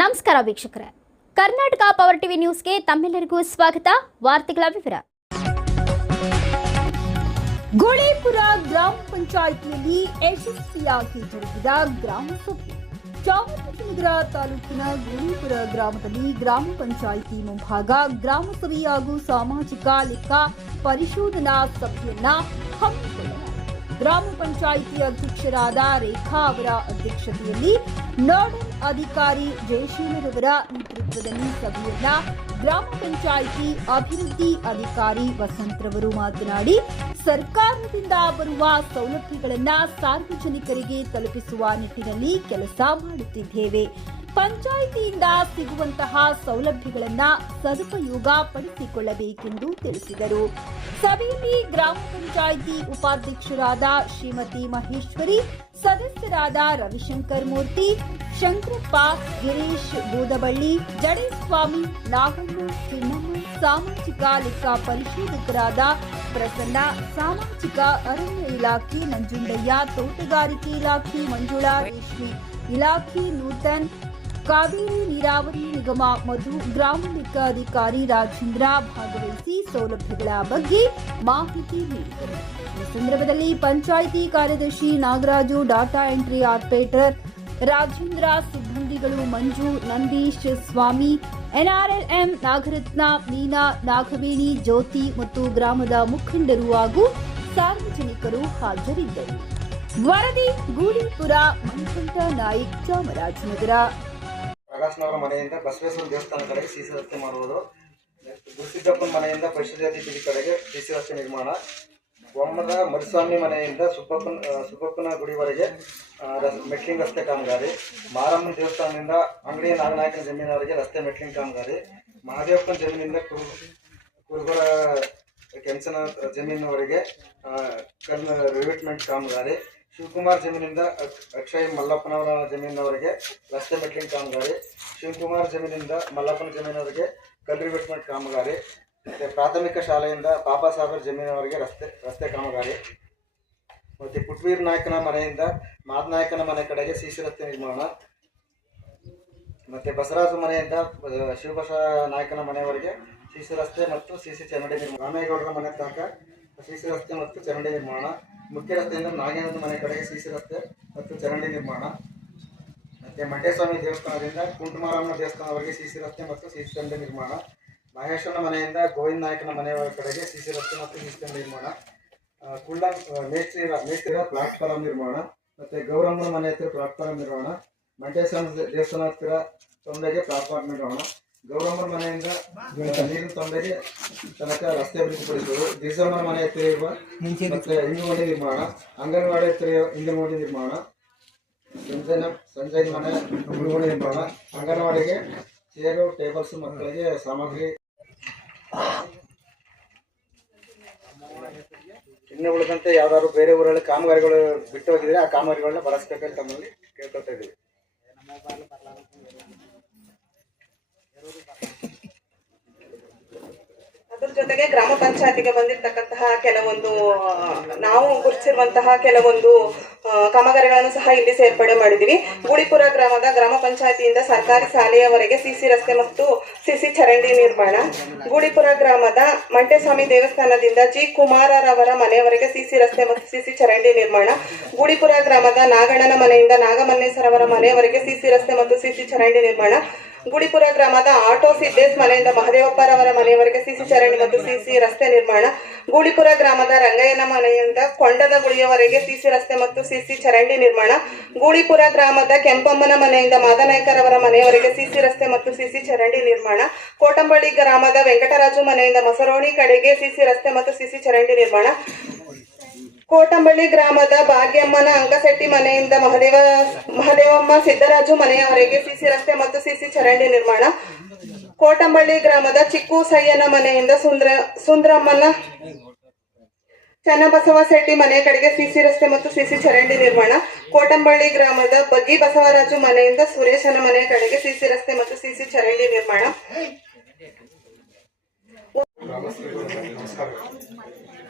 ನಮಸ್ಕಾರ ವೀಕ್ಷಕರೇ. Karnataka power TV ನ್ಯೂಸ್ಗೆ ತಮ್ಮೆಲ್ಲರಿಗೂ ಸ್ವಾಗತ. ವಾರ್ತೆಗಳ ವಿವರ. ಗುಳೇಪುರ ಗ್ರಾಮ ಪಂಚಾಯಿತಿಯಲ್ಲಿ ಯಶಸ್ವಿಯಾಗಿ ಜರುಗಿದ ಗ್ರಾಮ ಸಭೆ. ಚಾಮರಾಜನಗರ ತಾಲೂಕಿನ ಗುಳೇಪುರ ಗ್ರಾಮದಲ್ಲಿ ಗ್ರಾಮ ಪಂಚಾಯಿತಿ ಮುಂಭಾಗ ಗ್ರಾಮ ಸಭೆ ಹಾಗೂ ಸಾಮಾಜಿಕ ಲೆಕ್ಕ ಪರಿಶೋಧನಾ ಸಭೆಯನ್ನ ಹಮ್ಮಿಕೊಳ್ಳಲಾಗಿದೆ. ಗ್ರಾಮ ಪಂಚಾಯಿತಿ ಅಧ್ಯಕ್ಷರಾದ ರೇಖಾ ಅವರ ಅಧ್ಯಕ್ಷತೆಯಲ್ಲಿ ನೋಡಲ್ ಅಧಿಕಾರಿ ಜಯಶೀಲರವರ ನೇತೃತ್ವದಲ್ಲಿ ಸಭೆಯನ್ನ ಗ್ರಾಮ ಪಂಚಾಯಿತಿ ಅಭಿವೃದ್ಧಿ ಅಧಿಕಾರಿ ವಸಂತ್ರವರು ಮಾತನಾಡಿ, ಸರ್ಕಾರದಿಂದ ಬರುವ ಸೌಲಭ್ಯಗಳನ್ನ ಸಾರ್ವಜನಿಕರಿಗೆ ತಲುಪಿಸುವ ನಿಟ್ಟಿನಲ್ಲಿ ಕೆಲಸ ಮಾಡುತ್ತಿದ್ದೇವೆ. ಪಂಚಾಯಿತಿಯಿಂದ ಸಿಗುವಂತಹ ಸೌಲಭ್ಯಗಳನ್ನ ಸದುಪಯೋಗ ಪಡಿಸಿಕೊಳ್ಳಬೇಕೆಂದು ತಿಳಿಸಿದರು. ಸಭೆಯಲ್ಲಿ ಗ್ರಾಮ ಪಂಚಾಯಿತಿ ಉಪಾಧ್ಯಕ್ಷರಾದ ಶ್ರೀಮತಿ ಮಹೇಶ್ವರಿ, ಸದಸ್ಯರಾದ ರವಿಶಂಕರ್ ಮೂರ್ತಿ, ಶಂಕರಪ್ಪ, ಗಿರೀಶ್ ಬೂದಬಳ್ಳಿ ಜಡೇಸ್ವಾಮಿ, ನಾಗಣ್ಣ ಚಿನ್ನಮ್ಮ ಸಾಮಾಜಿಕ ಲೆಕ್ಕ ಪರಿಶೋಧಕರಾದ ಪ್ರಸನ್ನ, ಸಾಮಾಜಿಕ ಅರಣ್ಯ ಇಲಾಖೆ ನಂಜುಂಡಯ್ಯ ತೋಟಗಾರಿಕೆ ಇಲಾಖೆ ಮಂಜುಳಾ, ರೇಷ್ಮೆ ಇಲಾಖೆ ನೂತನ್ ಕಾವೇರಿ ನೀರಾವರಿ ನಿಗಮ ಮಧು ಗ್ರಾಮ ಅಧಿಕಾರಿ ರಾಜೇಂದ್ರ ಭಾಗವಹಿಸಿ ಸೌಲಭ್ಯಗಳ ಬಗ್ಗೆ ಮಾಹಿತಿ ನೀಡಿದರು. ಈ ಸಂದರ್ಭದಲ್ಲಿ ಪಂಚಾಯಿತಿ ಕಾರ್ಯದರ್ಶಿ Nagaraju, data entry operator Rajendra, ಸಿಬ್ಬಂದಿಗಳು ಮಂಜು, ನಂದೀಶ್ ಸ್ವಾಮಿ, ಎನ್ಆರ್ಎಲ್ಎಂ ನಾಗರತ್ನ, ಮೀನಾ, ನಾಗವೇಣಿ, ಜ್ಯೋತಿ ಮತ್ತು ಗ್ರಾಮದ ಮುಖಂಡರು ಹಾಗೂ ಸಾರ್ವಜನಿಕರು ಹಾಜರಿದ್ದರು. ವರದಿ, ಗೂಳಿಪುರ ಮಣಿಕಂಠ ನಾಯಕ್ ಚಾಮರಾಜನಗರ. ಪ್ರಕಾಶ್ನವರ ಮನೆಯಿಂದ ಬಸವೇಶ್ವರ ದೇವಸ್ಥಾನ ಕಡೆಗೆ ಸಿಸಿ ರಸ್ತೆ ಮಾಡುವುದು ಗುರುಸಿದ್ದಪ್ಪನ ಮನೆಯಿಂದ ಪರಿಶುದ್ಧಿ ಬೀದಿ ಕಡೆಗೆ ಸಿಸಿ ರಸ್ತೆ ನಿರ್ಮಾಣ. ಒಮ್ಮದ ಮರಿಸ್ವಾಮಿ ಮನೆಯಿಂದ ಸುಬ್ಬಪ್ಪನ ಸುಬ್ಬಪ್ಪನ ಗುಡಿವರೆಗೆ ಮೆಟ್ಲಿಂಗ್ ರಸ್ತೆ ಕಾಮಗಾರಿ. ಮಾರಮ್ಮನ ದೇವಸ್ಥಾನದಿಂದ ಅಂಗಡಿ ನಾಗನಾಯಕನ ಜಮೀನವರೆಗೆ ರಸ್ತೆ ಮೆಟ್ಲಿಂಗ್ ಕಾಮಗಾರಿ. ಮಹಾದೇವಪ್ಪನ ಜಮೀನಿಂದ ಕುರು ಕುರುಬರ ಕೆಂಚನ ಜಮೀನಿನವರೆಗೆ ಆ, ಕಲ್ಲು ರಿವಿಟ್ಮೆಂಟ್ ಕಾಮಗಾರಿ. ಶಿವಕುಮಾರ್ ಜಮೀನಿಂದ ಅಕ್- ಅಕ್ಷಯ್ ಮಲ್ಲಪ್ಪನವರ ಜಮೀನವರಿಗೆ ರಸ್ತೆ ಮೆಟ್ಟಿನ ಕಾಮಗಾರಿ. ಶಿವಕುಮಾರ್ ಜಮೀನಿಂದ ಮಲ್ಲಪ್ಪನ ಜಮೀನವರಿಗೆ ಕಲ್ರಿ ರಿವಿಟ್ಮೆಂಟ್ ಕಾಮಗಾರಿ. ಮತ್ತು ಪ್ರಾಥಮಿಕ ಶಾಲೆಯಿಂದ ಬಾಬಾ ಸಾಹೇಬರ್ ಜಮೀನವರಿಗೆ ರಸ್ತೆ ರಸ್ತೆ ಕಾಮಗಾರಿ. ಮತ್ತು ಪುಟ್ವೀರ್ ನಾಯಕನ ಮನೆಯಿಂದ ಮಾದನಾಯಕನ ಮನೆ ಕಡೆಗೆ ಸಿಸಿ ರಸ್ತೆ ನಿರ್ಮಾಣ. ಮತ್ತು ಬಸರಾಜ ಮನೆಯಿಂದ ಶಿವಬಸ ನಾಯಕನ ಮನೆಯವರೆಗೆ ಸಿಸಿ ರಸ್ತೆ ಮತ್ತು ಸಿಸಿ ಚರಂಡಿ ನಿರ್ಮಾಣ. ರಾಮೇಗೌಡರ ಮನೆ ತನಕ ಸಿಸಿ ರಸ್ತೆ ಮತ್ತು ಚರಂಡಿ ನಿರ್ಮಾಣ. ಮುಖ್ಯ ರಸ್ತೆಯಿಂದ ನಾಗೇಂದ್ರ ಮನೆ ಕಡೆಗೆ ಸಿಸಿ ರಸ್ತೆ ಮತ್ತು ಚರಂಡಿ ನಿರ್ಮಾಣ. ಮತ್ತೆ ಮಂಡ್ಯಸ್ವಾಮಿ ದೇವಸ್ಥಾನದಿಂದ ಕುಂಟುಮಾರಮ್ಮ ದೇವಸ್ಥಾನವರೆಗೆ ಸಿಸಿ ರಸ್ತೆ ಮತ್ತು ಸಿಸಿ ಚರಂಡಿ ನಿರ್ಮಾಣ. ಮಹೇಶ್ವರನ ಮನೆಯಿಂದ ಗೋವಿಂದ ನಾಯಕನ ಮನೆಯ ಕಡೆಗೆ ಸಿಸಿ ರಸ್ತೆ ಮತ್ತು ಸಿಸಿ ಚರಂಡಿ ನಿರ್ಮಾಣ. ಕುಳ್ಳ ಮೇಸ್ತ್ರಿ ಮೇಸ್ತ್ರಿರ ಪ್ಲಾಟ್ಫಾರಂ ನಿರ್ಮಾಣ ಮತ್ತೆ ಗೌರಮ್ಮನ ಮನೆ ಹತ್ತಿರ ಪ್ಲಾಟ್ಫಾರಂ ನಿರ್ಮಾಣ. ಮಂಡ್ಯಸ್ವಾಮಿ ದೇವಸ್ಥಾನ ಹತ್ತಿರ ತೊಂದರೆಗೆ ಪ್ಲಾಟ್ಫಾರ್ಮ್ ನಿರ್ಮಾಣ. ಗೌರಮ್ಮನ ಮನೆಯಿಂದ ನೀರಿನ ತೊಂದರೆ ತನಕ ರಸ್ತೆ ಅಭಿವೃದ್ಧಿಪಡಿಸುವುದು ಗಿರಿಜಮ್ಮನ ಮನೆ ಹತ್ತಿರ ಇರುವ ಮತ್ತೆ ಇಂಗುಮಡಿ ನಿರ್ಮಾಣ ಅಂಗನವಾಡಿ ಹತ್ತಿರ ಇಂಗುಮಡಿ ನಿರ್ಮಾಣ ಸಂಜಯನ ಸಂಜಯ್ ಮನೆ ಇಂಗುಮಡಿ ನಿರ್ಮಾಣ ಅಂಗನವಾಡಿಗೆ ಚೇರು ಟೇಬಲ್ಸ್ ಮಕ್ಕಳಿಗೆ ಸಾಮಗ್ರಿ. ಇನ್ನು ಉಳಿದಂತೆ ಯಾವ್ದಾದ್ರು ಬೇರೆ ಊರಲ್ಲಿ ಕಾಮಗಾರಿಗಳು ಬಿಟ್ಟು ಹೋಗಿದ್ರೆ ಆ ಕಾಮಗಾರಿಗಳನ್ನ ಬಳಸ್ಬೇಕಂತ ತಮ್ಮಲ್ಲಿ ಕೇಳ್ಕೊತಾ ಇದ್ದೀವಿ. ಅದ್ರ ಜೊತೆಗೆ ಗ್ರಾಮ ಪಂಚಾಯತಿಗೆ ಬಂದಿರತಕ್ಕಂತಹ ಕೆಲವೊಂದು ನಾವು ಗುರುತಿಸಿರುವಂತಹ ಕೆಲವೊಂದು ಕಾಮಗಾರಿಗಳನ್ನು ಸಹ ಇಲ್ಲಿ ಸೇರ್ಪಡೆ ಮಾಡಿದ್ದೀವಿ. ಗುಳಿಪುರ ಗ್ರಾಮದ ಗ್ರಾಮ ಪಂಚಾಯತಿಯಿಂದ ಸರ್ಕಾರಿ ಶಾಲೆಯವರೆಗೆ ಸಿಸಿ ರಸ್ತೆ ಮತ್ತು ಸಿಸಿ ಚರಂಡಿ ನಿರ್ಮಾಣ. ಗುಳಿಪುರ ಗ್ರಾಮದ ಮಂಟೆಸ್ವಾಮಿ ದೇವಸ್ಥಾನದಿಂದ ಜಿ. ಕುಮಾರರವರ ಮನೆಯವರೆಗೆ ಸಿಸಿ ರಸ್ತೆ ಮತ್ತು ಸಿಸಿ ಚರಂಡಿ ನಿರ್ಮಾಣ. ಗುಳಿಪುರ ಗ್ರಾಮದ ನಾಗಣ್ಣನ ಮನೆಯಿಂದ ನಾಗಮಲ್ಲೇಶ್ವರವರ ಮನೆಯವರೆಗೆ ಸಿಸಿ ರಸ್ತೆ ಮತ್ತು ಸಿಸಿ ಚರಂಡಿ ನಿರ್ಮಾಣ. ಗುಡಿಪುರ ಗ್ರಾಮದ ಆಟೋ ಸಿದ್ದೇಶ್ ಮನೆಯಿಂದ ಮಹದೇವಪ್ಪರವರ ಮನೆಯವರೆಗೆ ಸಿಸಿ ಚರಂಡಿ ಮತ್ತು ಸಿಸಿ ರಸ್ತೆ ನಿರ್ಮಾಣ. ಗೂಳಿಪುರ ಗ್ರಾಮದ ರಂಗಯ್ಯನ ಮನೆಯಿಂದ ಕೊಂಡದ ಗುಡಿಯವರೆಗೆ ಸಿಸಿ ರಸ್ತೆ ಮತ್ತು ಸಿಸಿ ಚರಂಡಿ ನಿರ್ಮಾಣ. ಗೂಳಿಪುರ ಗ್ರಾಮದ ಕೆಂಪಮ್ಮನ ಮನೆಯಿಂದ ಮಾದನಾಯಕರವರ ಮನೆಯವರೆಗೆ ಸಿಸಿ ರಸ್ತೆ ಮತ್ತು ಸಿಸಿ ಚರಂಡಿ ನಿರ್ಮಾಣ. ಕೋಟಂಬಳ್ಳಿ ಗ್ರಾಮದ ವೆಂಕಟರಾಜು ಮನೆಯಿಂದ ಮಸರೋಣಿ ಕಡೆಗೆ ಸಿಸಿ ರಸ್ತೆ ಮತ್ತು ಸಿಸಿ ಚರಂಡಿ ನಿರ್ಮಾಣ. ಕೋಟಂಬಳ್ಳಿ ಗ್ರಾಮದ ಭಾಗ್ಯಮ್ಮನ ಅಂಕಸೆಟ್ಟಿ ಮನೆಯಿಂದ ಮಹದೇವ, ಮಹದೇವಮ್ಮ ಸಿದ್ದರಾಜು ಮನೆಯವರೆಗೆ ಸಿಸಿ ರಸ್ತೆ ಮತ್ತು ಸಿಸಿ ಚರಂಡಿ ನಿರ್ಮಾಣ. ಕೋಟಂಬಳ್ಳಿ ಗ್ರಾಮದ ಚಿಕ್ಕು ಸಯ್ಯನ ಮನೆಯಿಂದ ಸುಂದ್ರ, ಸುಂದ್ರಮ್ಮನ ಚನ್ನಬಸವ ಶೆಟ್ಟಿ ಮನೆ ಕಡೆಗೆ ಸಿಸಿ ರಸ್ತೆ ಮತ್ತು ಸಿಸಿ ಚರಂಡಿ ನಿರ್ಮಾಣ. ಕೋಟಂಬಳ್ಳಿ ಗ್ರಾಮದ ಬಗ್ಗಿ ಬಸವರಾಜು ಮನೆಯಿಂದ ಸುರೇಶನ ಮನೆ ಕಡೆಗೆ ಸಿಸಿ ರಸ್ತೆ ಮತ್ತು ಸಿಸಿ ಚರಂಡಿ ನಿರ್ಮಾಣ.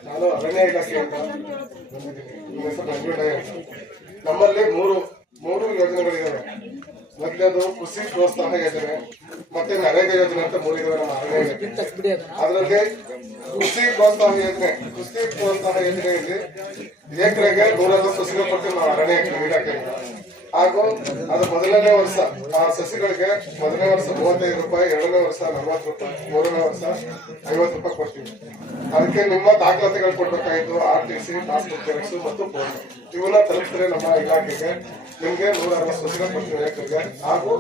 ನಾನು ಅರಣ್ಯ ನಂಜುಂಡಯ್ಯ ಅಂತ. ನಮ್ಮಲ್ಲಿ ಮೂರು ಮೂರು ಯೋಜನೆಗಳಿದ್ದಾವೆ ಮೊದಲನೇದು ಕೃಷಿ ಪ್ರೋತ್ಸಾಹ ಯೋಜನೆ, ಮತ್ತೆ ನರೇಗಾ ಯೋಜನೆ ಅಂತ ಮೂರಿದಾವೆ ನಮ್ಮ ಅರಣ್ಯ ಅದರಲ್ಲಿ ಕೃಷಿ ಪ್ರೋತ್ಸಾಹ ಯೋಜನೆ, ಕೃಷಿ ಪ್ರೋತ್ಸಾಹ ಯೋಜನೆಯಲ್ಲಿ ಎಕರೆಗೆ ನೂರೈವತ್ತು ಸಸಿಗಳು ಕೊಡ್ತೀವಿ ನಾವು ಅರಣ್ಯ ಇಲಾಖೆಯಿಂದ. ಹಾಗೂ ಅದು ಮೊದಲನೇ ವರ್ಷ, ಆ ಸಸಿಗಳಿಗೆ ಮೊದಲನೇ ವರ್ಷ ಮೂವತ್ತೈದು ರೂಪಾಯಿ, ಎರಡನೇ ವರ್ಷ ನಲವತ್ತು ರೂಪಾಯಿ, ಮೂರನೇ ವರ್ಷ ಐವತ್ತು ರೂಪಾಯಿ ಕೊಡ್ತೀವಿ. ಅದಕ್ಕೆ ನಿಮ್ಮ ದಾಖಲಾತಿಗಳು ಕೊಡಬೇಕಾಯಿತು ಆರ್ ಟಿ ಸಿ ಪಾಸ್ಬುಕ್ ಮತ್ತು ಫೋನ್ ಇವೆಲ್ಲ ತಲುಪಿಸಿದ್ರೆ ನಮ್ಮ ಇಲಾಖೆಗೆ ನಿಮಗೆ ನೂರ ಅರವತ್ತು ಸಸಿಗಳು ಕೊಡ್ತೀವಿ ರೈತರಿಗೆ. ಹಾಗೂ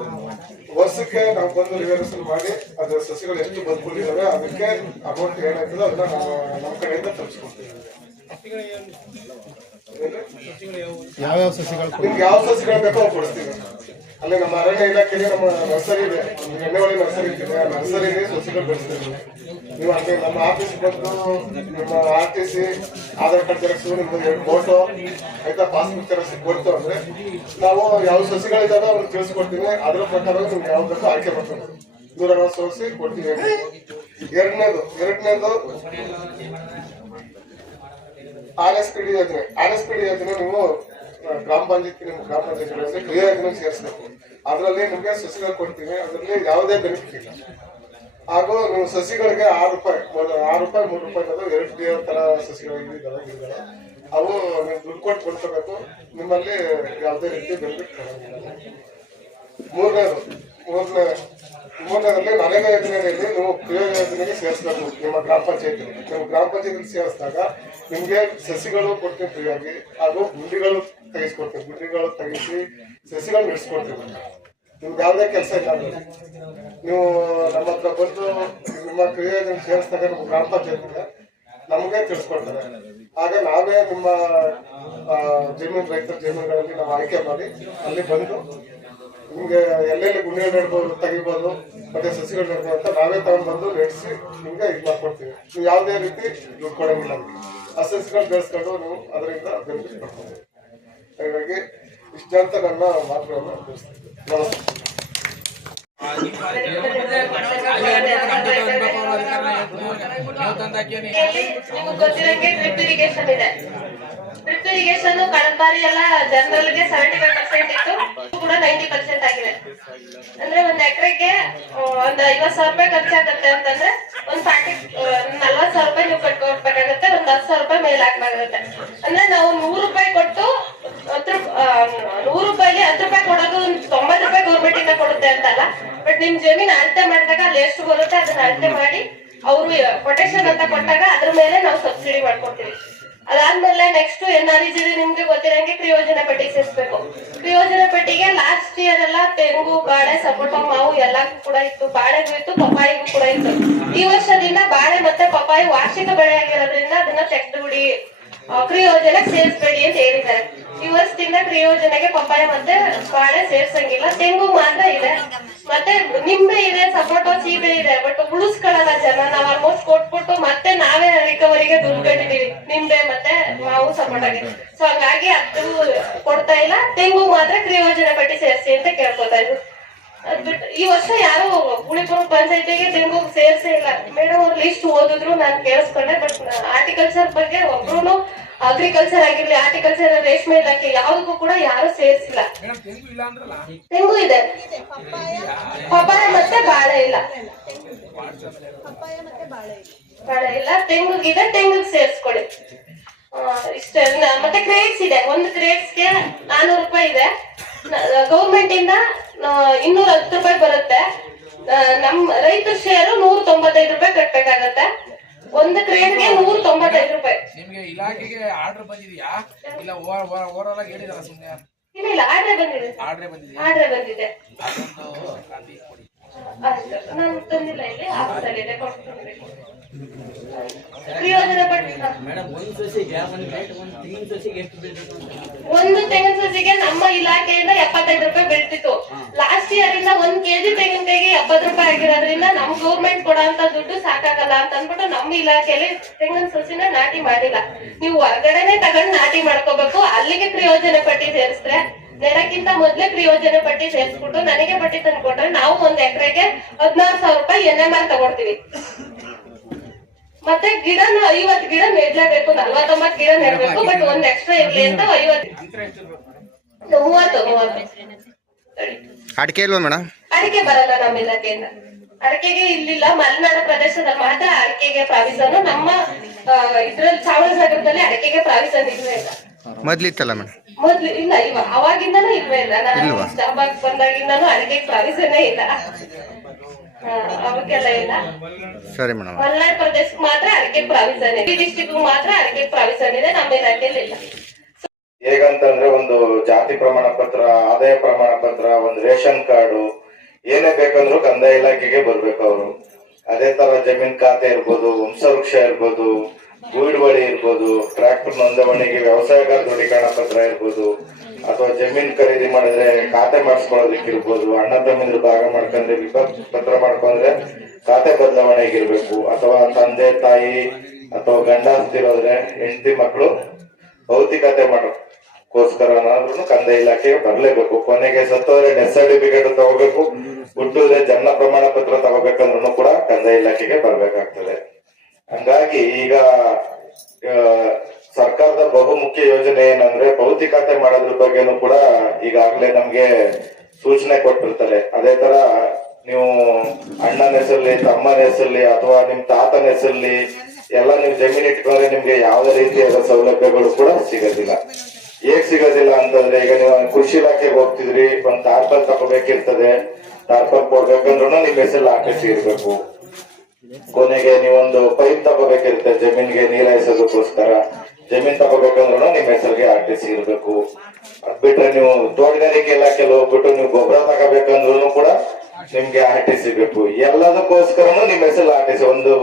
ವರ್ಷಕ್ಕೆ ನಾವು ಬಂದು ರಿವರ್ಸಲ್ ಮಾಡಿ ಅದರ ಸಸಿಗಳು ಎಷ್ಟು ಬಂದ್ಕೊಂಡಿದ್ದಾವೆ, ಅದಕ್ಕೆ ಅಮೌಂಟ್ ಏನಾಗ್ತದೆ ಅದನ್ನ ನಾವು ನಮ್ಮ ಕಡೆಯಿಂದ ತಲುಪಿಸ್ಕೊಡ್ತೀವಿ. ಯಾವ್ಯಾವ ಸಸಿಗಳು ನಿಮ್ಗೆ ಯಾವ ಸಸಿಗಳು ಬೇಕೋ ಕೊಡಿಸ್ತೀವಿ ಅಲ್ಲಿ ನಮ್ಮ ಅರಣ್ಯ ಇಲಾಖೆಯಲ್ಲಿ ನಮ್ಮ ನರ್ಸರಿ ಇದೆ. ಎಣ್ಣೆಹೊಳೆ ನರ್ಸರಿ ಇದೆ. ಆ ನರ್ಸರಿಲಿ ಸಸಿಗಳು ಬೆಳೆಸ್ತೀವಿ. ನೀವು ಅಲ್ಲಿ ನಮ್ಮ ಆಫೀಸ್ ಬಂದು ನಿಮ್ಮ R T C Aadhaar card xerox ನಿಮ್ಮದು ಎರಡು ಫೋಟೋ ಆಯ್ತಾ, ಪಾಸ್ಬುಕ್ ಜೆರಾಕ್ಸ್ ಕೊಡ್ತು ಅಂದ್ರೆ ನಾವು ಯಾವ ಸಸಿಗಳಿದಾವೆ ಅವ್ರಿಗೆ ತಿಳಿಸ್ಕೊಡ್ತೀನಿ. ಅದ್ರ ಪ್ರಕಾರ ನಿಮ್ಗೆ ಯಾವ ಬೇಕು ಆಯ್ಕೆ ಮಾಡ್ತೀವಿ. ನೂರ ಸೋಸಿ ಕೊಡ್ತೀವಿ. ಎರಡನೇದು ಎರಡನೇದು ಆರ್ ಎಸ್ ಪಿ ಡಿ ಹತ್ರ ಆರ್ ಎಸ್ ಪಿ ಡಿ ಹತ್ರ ನೀವು ಗ್ರಾಮ ಪಂಚಾಯತ್ ನಿಮ್ಮ ಗ್ರಾಮ ಪಂಚಾಯತ್ ಕ್ಲಿಯರ್ ಯೋಜನೆ ಸೇರಿಸಬೇಕು. ಅದರಲ್ಲಿ ನಿಮಗೆ ಸಸಿಗಳು ಕೊಡ್ತೀವಿ, ಅದರಲ್ಲಿ ಯಾವುದೇ ಬೆನಿಫಿಟ್ ಇಲ್ಲ. ಹಾಗೂ ನೀವು ಸಸಿಗಳಿಗೆ ಆರು ರೂಪಾಯಿ ಆರು ರೂಪಾಯಿ, ಮೂರು ರೂಪಾಯಿ ಅನ್ನೋದು ಎರಡು ಬೇರೆ ತರ ಸಸಿಗಳು ಇದ್ದಾವೆ ಇದ್ದಾವೆ ಅವು ನೀವು ದುಡ್ಡು ಕೊಟ್ಟು ಕೊಡ್ಕೋಬೇಕು, ನಿಮ್ಮಲ್ಲಿ ಯಾವುದೇ ರೀತಿ ಬೆನಿಫಿಟ್ ಮೂರನೇದು, ಮೂರನೇ ಮೂರನೇದಲ್ಲಿ ನರೇಗಾ ಯೋಜನೆಯಲ್ಲಿ ನೀವು ಕ್ರಿಯಾ ಯೋಜನೆಗೆ ಸೇರಿಸ್ಬೇಕು, ನಿಮ್ಮ ಗ್ರಾಮ ಪಂಚಾಯತಿ ನಿಮ್ಮ ಗ್ರಾಮ ಪಂಚಾಯತಿ ಸೇರಿಸಿದಾಗ ನಿಮಗೆ ಸಸಿಗಳು ಕೊಡ್ತೀವಿ ಫ್ರೀಯಾಗಿ ಹಾಗೂ ಗುಂಡಿಗಳು ತೆಗೆಸ್ಕೊಡ್ತೀವಿ, ಗುಂಡಿಗಳು ತೆಗೆಸಿ ಸಸಿಗಳು ನಡೆಸ್ಕೊಡ್ತೀವಿ. ನಿಮ್ಗೆ ಯಾವುದೇ ಕೆಲಸ ಇಲ್ಲ ನೀವು ನಮ್ಮ ಹತ್ರ ಬಂದು ನಿಮ್ಮ ಕ್ರಿಯಾ ಯೋಜನೆ ಸೇರಿಸಿದಾಗ ನಿಮ್ಮ ಗ್ರಾಮ ಪಂಚಾಯತಿಗೆ ನಮಗೆ ತಿಳಿಸ್ಕೊಡ್ತಾರೆ. ಆಗ ನಾವೇ ನಿಮ್ಮ ಜಮೀನು ರೈತರ ಜಮೀನುಗಳಲ್ಲಿ ನಾವು ಆಯ್ಕೆ ಮಾಡಿ ಅಲ್ಲಿ ಬಂದು ನಿಮ್ಗೆ ಎಲ್ಲೆಲ್ಲಿ ಗುಂಡಿಗಳು ನೆಡ್ಬೋದು ತೆಗಿಬೋದು ಮತ್ತೆ ಸಸಿಗಳು ನೆಡ್ಬೋದು ಅಂತ ನಾವೇ ತಗೊಂಡ್ ಬಂದು ನೆಡ್ಸಿ ನಿಮ್ಗೆ ಇದು ಮಾಡ್ಕೊಡ್ತೀವಿ. ನೀವು ಯಾವುದೇ ರೀತಿ ದುಡ್ಡು ಕೊಡಂಗಿಲ್ಲ. ಆ ಸಸಿಗಳು ಬೆಳೆಸ್ಕೊಂಡು ನೀವು ಅದರಿಂದ ಬೆನಿಫಿಟ್ ಪಡ್ಬೋದು ಹಾಗಾಗಿ ಇಷ್ಟ ಅಂತ ನನ್ನ ಮಾತುಗಳನ್ನು ತಿಳಿಸ್ತೀನಿ ನಮಸ್ತೆ. ನಿಮ್ಗೆ ಗೊತ್ತಿರಂಗೆ ಡ್ರಿಪ್ ಇರಿಗೇಷನ್ ಇದೆ. ಡ್ರಿಪ್ ಇರಿಗೇಷನ್ ಬಾರಿ ಎಲ್ಲ ಜನರಲ್ಗೆ ಸೆವೆಂಟಿ ಫೈವ್ ಪರ್ಸೆಂಟ್ ಇತ್ತು. ಕೂಡ ನೈಂಟಿ ಪರ್ಸೆಂಟ್ ಆಗಿದೆ. ಅಂದ್ರೆ ಒಂದ್ ಎಕರೆಗೆ ಒಂದ್ ಐವತ್ ಸಾವಿರ ರೂಪಾಯಿ ಖರ್ಚಾಗತ್ತೆ ಅಂತಂದ್ರೆ ಒಂದ್ ಫಾರ್ಟಿ ನಲ್ವತ್ ಸಾವಿರ ರೂಪಾಯಿ ನೀವು ಕಟ್ಕೊಡ್ಬೇಕಾಗತ್ತೆ ಒಂದ್ ಹತ್ತು ಸಾವಿರ ರೂಪಾಯಿ ಮೇಲೆ ಹಾಕ್ಬೇಕಾಗತ್ತೆ ಅಂದ್ರೆ ನಾವು ನೂರು ರೂಪಾಯಿ ಕೊಟ್ಟು ಹತ್ತು ನೂರು ರೂಪಾಯಿಗೆ ಹತ್ತು ರೂಪಾಯಿ ಕೊಡೋದು ಒಂದ್ ತೊಂಬತ್ತು ರೂಪಾಯಿ ಗೌರ್ಮೆಂಟ್ ಇಂದ ಕೊಡುತ್ತೆ ಅಂತಲ್ಲ. ಬಟ್ ನಿಮ್ ಜಮೀನ್ ಅಳತೆ ಮಾಡಿದಾಗ ಅಲ್ಲಿ ಎಷ್ಟು ಬರುತ್ತೆ, ಅದನ್ನ ಅಳತೆ ಮಾಡಿ ಅವರು ಕೊಟೇಶನ್ ಅಂತ ಕೊಟ್ಟಾಗ ಅದ್ರ ಮೇಲೆ ನಾವು ಸಬ್ಸಿಡಿ ಮಾಡ್ಕೊಡ್ತೀವಿ. ಅದಾದ್ಮೇಲೆ ನೆಕ್ಸ್ಟ್ ಎನ್ ಆರ್ ಇ ನಿಮ್ಗೆ ಗೊತ್ತಿರಂಗೆ ಕ್ರಿಯೋಜನ ಪಟ್ಟಿಗೆ ಸೇರಿಸ್ಬೇಕು. ಕ್ರಿಯೋಜನ ಪಟ್ಟಿಗೆ ಲಾಸ್ಟ್ ಇಯರ್ ಎಲ್ಲ ತೆಂಗು, ಬಾಳೆ ಸಪೋಟ ಮಾವು ಎಲ್ಲಕ್ಕೂ ಕೂಡ ಇತ್ತು. ಬಾಳೆಗೂ ಇತ್ತು, ಪಪ್ಪಾಯಿಗೂ ಕೂಡ ಇತ್ತು. ಈ ವರ್ಷದಿಂದ ಬಾಳೆ ಮತ್ತೆ ಪಪ್ಪಾಯಿ ವಾರ್ಷಿಕ ಬೆಳೆ ಆಗಿರೋದ್ರಿಂದ ಅದನ್ನ ತೆಗೆದುಬಿಡಿ ಕ್ರಿಯೋಜನ ಸೇರಿಸ್ಬೇಡಿ ಅಂತ ಹೇಳಿದ್ದಾರೆ. ತಿಂದ ಕ್ರಿಯೋಜನೆಗೆ ಪಪ್ಪಾಯ ಮತ್ತೆ ಬಾಳೆ ಸೇರ್ಸಂಗಿಲ್ಲ. ತೆಂಗು ಮಾತ್ರ ಇದೆ. ಮತ್ತೆ ನಿಂಬೆ ಇದೆ, ಸಪೋಟೊ, ಸೀಬೆ ಇದೆ. ಬಟ್ ಉಳಿಸ್ಕೊಳ್ಳಲ್ಲ ಜನ. ನಾವ್ ಆಲ್ಮೋಸ್ಟ್ ಕೊಟ್ಬಿಟ್ಟು ಮತ್ತೆ ನಾವೇ ರಿಕವರಿಗೆ ದುಡ್ಡು ಕಟ್ಟಿದೀವಿ. ನಿಂಬೆ ಮತ್ತೆ ಮಾವು ಸಪೋಟಾಗಿ ಸೊ ಹಂಗಾಗಿ ಅದು ಕೊಡ್ತಾ ಇಲ್ಲ. ತೆಂಗು ಮಾತ್ರ ಕ್ರಿಯೋಜನ ಪಟ್ಟಿ ಸೇರಿಸಿ ಅಂತ ಕೇಳ್ಕೊತಾ ಇದ್ರು. ಈ ವರ್ಷ ಯಾರು ಉಳಿಪುರ ಪಂಚಾಯತಿಗೆ ತೆಂಗು ಸೇರ್ಸೇ ಇಲ್ಲ. ಮೇಡಮ್ ಅವ್ರು ಲಿಸ್ಟ್ ಓದಿದ್ರು, ನಾನು ಕೇಳಿಸ್ಕೊಂಡೆ. ಬಟ್ ಆರ್ಟಿಕಲ್ಚರ್ ಬಗ್ಗೆ ಒಬ್ರು ಅಗ್ರಿಕಲ್ಚರ್ ಆಗಿರ್ಲಿ ಆರ್ಟಿಕಲ್ಚರ್ ರೇಷ್ಮೆ ಇಲಾಖೆ ಯಾವ್ದಕ್ಕೂ ಕೂಡ ಯಾರು ಸೇರಿಸಿಲ್ಲ. ತೆಂಗು ಇದೆ. ಪಪ್ಪಾಯ ಮತ್ತೆ ಬಾಳೆ ಇಲ್ಲ. ಬಾಳೆ ಇಲ್ಲ ತೆಂಗುಗಿದೆ ತೆಂಗಿಗೆ ಸೇರಿಸ್ಕೊಳ್ಳಿ. ಇಷ್ಟ ಮತ್ತೆ ಕ್ರೇಟ್ಸ್ ಇದೆ. ಒಂದು ಕ್ರೇಟ್ಸ್ಗೆ ನಾನೂರು ರೂಪಾಯಿ ಇದೆ. ಗೌರ್ಮೆಂಟ್ ಇಂದ ಇನ್ನೂರ ಹತ್ತು ರೂಪಾಯಿ ಬರುತ್ತೆ. ನಮ್ ರೈತರ ಶೇರು ನೂರ ತೊಂಬತ್ತೈದು ರೂಪಾಯಿ ಕಟ್ಬೇಕಾಗತ್ತೆ. ಒಂದು ಕ್ರೇನ್ಗೆ ನೂರ ತೊಂಬತ್ತೈದು ರೂಪಾಯಿ. ನಿಮ್ಗೆ ಇಲಾಖೆಗೆ ಆರ್ಡರ್ ಬಂದಿದ್ಯಾ? ಇಲ್ಲ ಓವರ್ ಆಗಿ ಹೇಳಿದಾರ ಸುಮ್ಮನೆ ಇಲ್ಲ ಇಲ್ಲ ಆರ್ಡ್ರೆ ಬಂದಿದೆ. ಆರ್ಡರ್ ಬಂದಿದೆ ಆರ್ಡ್ರೆ ಬಂದಿದೆ. ಕಾಪಿ ಕೊಡಿ. ನಾನು ತಂದಿಲ್ಲ ಇಲ್ಲಿ ಆಫೀಸಲ್ಲಿ ಇದೆ ಕೊಡ್ತೀನಿ. ಒಂದು ತೆಂಗಿನ ಸಸಿಗೆ ನಮ್ಮ ಇಲಾಖೆಯಿಂದ ಎಪ್ಪತ್ತೈದು ರೂಪಾಯಿ ಬೀಳ್ತಿತ್ತು ಲಾಸ್ಟ್ ಇಯರ್ ಇಂದ ಒಂದ್ ಕೆಜಿ ತೆಂಗಿನಕಾಯಿಗೆ ಎಪ್ಪತ್ತು ರೂಪಾಯಿ ಆಗಿರೋದ್ರಿಂದ ನಮ್ ಗೌರ್ಮೆಂಟ್ ಕೊಡೋಂತ ದುಡ್ಡು ಸಾಕಾಗಲ್ಲ ಅಂತ ಅಂದ್ಬಿಟ್ಟು ನಮ್ಮ ಇಲಾಖೆಯಲ್ಲಿ ತೆಂಗಿನ ಸಸಿನ ನಾಟಿ ಮಾಡಿಲ್ಲ. ನೀವು ಹೊರಗಡೆನೆ ತಗೊಂಡ್ ನಾಟಿ ಮಾಡ್ಕೋಬೇಕು ಅಲ್ಲಿಗೆ ಪ್ರಯೋಜನ ಪಟ್ಟಿ ಸೇರಿಸ್ರೆ ನೆಲಕ್ಕಿಂತ ಮೊದ್ಲೇ ಪ್ರಯೋಜನ ಪಟ್ಟಿ ಸೇರಿಸ್ಬಿಟ್ಟು ನನಗೆ ಪಟ್ಟಿ ತಂದ್ಕೊಟ್ರೆ ನಾವು ಒಂದ್ ಎಕರೆಗೆ ಹದಿನಾರು ಸಾವಿರ ರೂಪಾಯಿ ಎನ್ ಎಂ ಆರ್ ತಗೊಳ್ತೀವಿ. ಮತ್ತೆ ಗಿಡನ ಐವತ್ ಗಿಡ ನೆಡ್ಲೇಬೇಕು ನಲ್ವತ್ತೊಂಬತ್ ಗಿಡ ನೆಡ್ಬೇಕು ಬಟ್ ಒಂದ್ ಎಕ್ಸ್ಟ್ರಾ ಇರ್ಲಿ ಅಂತ ಐವತ್ತು. ಮೂವತ್ತು ಮೂವತ್ತು. ಅಡಿಕೆ ಇಲ್ವಾ ಮೇಡಮ್? ಅಡಿಕೆ ಬರಲ್ಲ ನಮ್ಮ ಇಲಾಖೆಯಿಂದ. ಅಡಿಕೆಗೆ ಇಲ್ಲಿಲ್ಲ ಮಲೆನಾಡು ಪ್ರದೇಶದಲ್ಲಿ ಮಾತ್ರ ಅಡಿಕೆಗೆ ಪ್ರಾವಿಸನ್. ನಮ್ಮ ಇದ್ರಲ್ಲಿ ಚಾಮರಾಜನಗರದಲ್ಲಿ ಅಡಿಕೆಗೆ ಪ್ರಾವಿಸನ್ ಇಲ್ವೇ ಇಲ್ಲ. ಮೊದ್ಲಿತ್ತಲ್ಲ ಮೇಡಮ್? ಮೊದ್ಲು ಇಲ್ಲ ಇವ ಅವಾಗಿಂದನೂ ಇಲ್ವೇ ಇಲ್ಲ. ನಾನು? ಸ್ಟಾಂಬಾಗ್ ಬಂದಾಗಿಂದನೂ ಅಡಿಕೆಗೆ ಪ್ರಾವಿಸನ್ನೇ ಇಲ್ಲ. ಅವಕ್ಕೆಲ್ಲ ಇಲ್ಲ. ಸರಿ ಮೇಡಮ್. ಮಲೆನಾಡು ಪ್ರದೇಶಕ್ಕೆ ಮಾತ್ರ ಅಡಿಕೆ ಪ್ರಾವಿಸನ್ ಇದೆ ಡಿಸ್ಟಿಕ್ ಮಾತ್ರ ಅಡಿಕೆ ಪ್ರಾವಿಸನ್ ಇದೆ ನಮ್ಮ ಇಲಾಖೆಯಲ್ಲಿ ಇಲ್ಲ. ಹೇಗಂತಂದ್ರೆ ಒಂದು ಜಾತಿ ಪ್ರಮಾಣ ಪತ್ರ, ಆದಾಯ ಪ್ರಮಾಣ ಪತ್ರ, ಒಂದು ರೇಷನ್ ಕಾರ್ಡು, ಏನೇ ಬೇಕಂದ್ರೂ ಕಂದಾಯ ಇಲಾಖೆಗೆ ಬರ್ಬೇಕು ಅವರು. ಅದೇ ತರ ಜಮೀನ್ ಖಾತೆ ಇರ್ಬೋದು ವಂಶವೃಕ್ಷ ಇರ್ಬೋದು ಬಳಿ ಇರ್ಬೋದು, ಟ್ರ್ಯಾಕ್ಟರ್ ನೋಂದಣಿಗೆ ವ್ಯವಸಾಯಗಾರ ದೃಢೀಕರಣ ಪತ್ರ ಇರ್ಬೋದು, ಅಥವಾ ಜಮೀನ್ ಖರೀದಿ ಮಾಡಿದ್ರೆ ಖಾತೆ ಮಾಡಿಸ್ಕೊಳ್ಳೋದಕ್ಕೆ ಇರ್ಬೋದು, ಅಣ್ಣ ತಮ್ಮಿಂದ ಭಾಗ ಮಾಡ್ಕೊಂಡ್ರೆ ವಿಪತ್ ಪತ್ರ ಮಾಡ್ಕೊಂಡ್ರೆ ಖಾತೆ ಬದಲಾವಣೆಗೆ ಇರ್ಬೇಕು ಅಥವಾ ತಂದೆ, ತಾಯಿ ಅಥವಾ ಗಂಡ ಅಂತಿರೋದ್ರೆ ಹೆಂಡತಿ ಮಕ್ಕಳು ಭೌತಿಕತೆ ಮಾಡೋಕ್ಕೋಸ್ಕರ ಏನಾದ್ರೂ ಕಂದಾಯ ಇಲಾಖೆಗೆ ಬರ್ಲೇಬೇಕು. ಕೊನೆಗೆ ಸತ್ತೋದ್ರೆ ಡೆತ್ ಸರ್ಟಿಫಿಕೇಟ್ ತಗೋಬೇಕು. ಹುಟ್ಟುದ್ರೆ ಜನ್ಮ ಪ್ರಮಾಣ ಪತ್ರ ತಗೋಬೇಕಂದ್ರೂ ಕೂಡ ಕಂದಾಯ ಇಲಾಖೆಗೆ ಬರ್ಬೇಕಾಗ್ತದೆ. ಹಂಗಾಗಿ ಈಗ ಸರ್ಕಾರದ ಬಹುಮುಖ್ಯ ಯೋಜನೆ ಏನಂದ್ರೆ ಭೌತಿಕತೆ ಮಾಡೋದ್ರ ಬಗ್ಗೆನೂ ಕೂಡ ಈಗಾಗಲೇ ನಮ್ಗೆ ಸೂಚನೆ ಕೊಟ್ಟಿರ್ತಾರೆ ಅದೇ ತರ ನೀವು ಅಣ್ಣನ ಹೆಸರಲ್ಲಿ ತಮ್ಮನ ಹೆಸರಲ್ಲಿ ಅಥವಾ ನಿಮ್ ತಾತನ ಹೆಸರಲ್ಲಿ ಎಲ್ಲ ನೀವು ಜಮೀನ್ ಇಟ್ಕೊಂಡ್ರೆ ನಿಮ್ಗೆ ಯಾವುದೇ ರೀತಿಯಾದ ಸೌಲಭ್ಯಗಳು ಕೂಡ ಸಿಗೋದಿಲ್ಲ. ಹೇಗ್ ಸಿಗೋದಿಲ್ಲ ಅಂತಂದ್ರೆ ಈಗ ನೀವು ಕೃಷಿ ಇಲಾಖೆಗೆ ಹೋಗ್ತಿದ್ರಿ ಒಂದ್ ತಾರ್ಪಲ್ ತಗೋಬೇಕಿರ್ತದೆ. ತಾರ್ಪಲ್ ಕೊಡ್ಬೇಕಂದ್ರೂ ನಿಮ್ ಹೆಸರು ಆಕರ್ಷಿ ಇರ್ಬೇಕು. ಕೊನೆಗೆ ನೀವೊಂದು ಪೈಪ್ ತಗೋಬೇಕಿರುತ್ತೆ, ಜಮೀನ್ಗೆ ನೀರ್ ಹಾಯಿಸೋದಕ್ಕೋಸ್ಕರ. ಜಮೀನ್ ತಗೋಬೇಕಂದ್ರೂ ನಿಮ್ ಹೆಸರಿಗೆ ಆರ್ ಟಿ ಸಿ ಇರ್ಬೇಕು. ಅದ್ ಬಿಟ್ರೆ ನೀವು ತೋಟಗಾರಿಕೆ ಇಲಾಖೆಗೆ ಹೋಗ್ಬಿಟ್ಟು ನೀವು ಗೊಬ್ಬರ ತಗೋಬೇಕಂದ್ರೂ ಕೂಡ ನಿಮ್ಗೆ ಆರ್ ಟಿ ಸಿ ಬೇಕು ಎಲ್ಲದಕ್ಕೋಸ್ಕರನು ನಿಮ್ ಹೆಸರು ಆರ್ ಟಿ ಸಿ ಒಂದು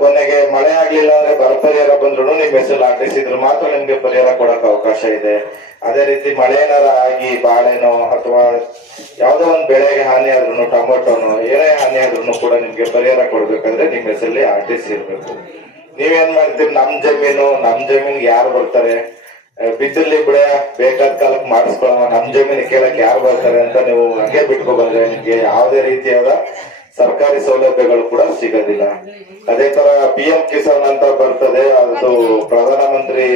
ಕೊನೆಗೆ ಮಳೆ ಆಗ್ಲಿಲ್ಲ ಅಂದ್ರೆ ಬರ ಪರಿಹಾರ ಬಂದ್ರು ನಿಮ್ ಹೆಸರು ಸಿ ಮಾತ್ರ ನಿಮ್ಗೆ ಪರಿಹಾರ ಕೊಡಕ್ ಅವಕಾಶ ಇದೆ. ಅದೇ ರೀತಿ ಮಳೆ ಏನಾರ ಆಗಿ ಬಾಳೆನೋ ಅಥವಾ ಯಾವ್ದೋ ಒಂದ್ ಬೆಳೆಗೆ ಹಾನಿ ಆದ್ರೂ ಟೊಮೊಟೊನೋ, ಏನೇ ಹಾನಿ ಆದ್ರೂ ಕೂಡ ನಿಮ್ಗೆ ಪರಿಹಾರ ಕೊಡ್ಬೇಕಂದ್ರೆ ನಿಮ್ ಹೆಸರಲ್ಲಿ ಆರ್ ಇರ್ಬೇಕು. ನೀವೇನ್ ಮಾಡ್ತೀರಿ? ನಮ್ ಜಮೀನು, ನಮ್ ಜಮೀನ್ಗೆ ಯಾರು ಬರ್ತಾರೆ? ಬಿದ್ದಲ್ಲಿ ಬಿಡೆ ಬೇಕಾದ ಕಾಲಕ್ಕೆ ಮಾಡಿಸ್ಕೊಳ್ಳೋಣ. ನಮ್ ಜಮೀನು ಕೇಳಕ್ ಯಾರು ಬರ್ತಾರೆ ಅಂತ ನೀವು ಹಂಗೆ ಬಿಟ್ಕೊ ಬಂದ್ರೆ ನಿಮ್ಗೆ ಯಾವುದೇ ರೀತಿಯಾದ ಸರ್ಕಾರಿ ಸೌಲಭ್ಯಗಳು ಕೂಡ ಸಿಗೋದಿಲ್ಲ. ಅದೇ ತರ ಪಿ ಎಂ ಕಿಸಾನ್ ಅಂತ ಬರ್ತದೆ, ಅದು ಪ್ರಧಾನಮಂತ್ರಿ ಮಂತ್ರಿ